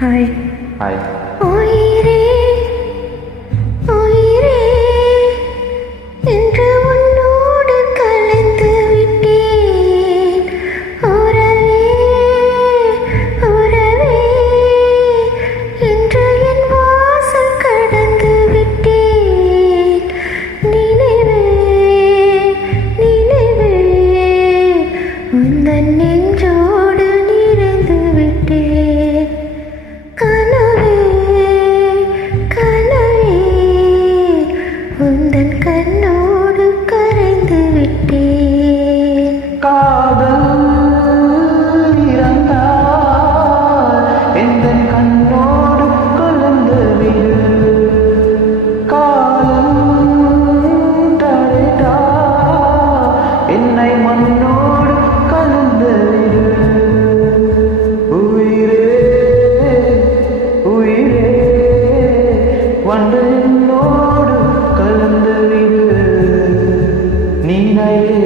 Hi. Hi. உயிரே உயிரே என்று உன்னோடு கலந்து விட்டேன். உறவே உறவே என்று என் வாசல் கடந்து விட்டேன். நினைவே நினைவே உந்தன் நெஞ்சோடு நிறைந்து விட்டேன். கனவே கனவே உந்தன் கண்ணோடு கரைந்து விட்டேன். காதல் இறந்தால் எந்தன் கண்ணோடு கலந்து விடு. காலம் தடுத்தால் என்னை மண்ணோடு கலந்து விடு. உயிரே உயிரே வந்து என்னோடு கலந்து விடு. நீனையே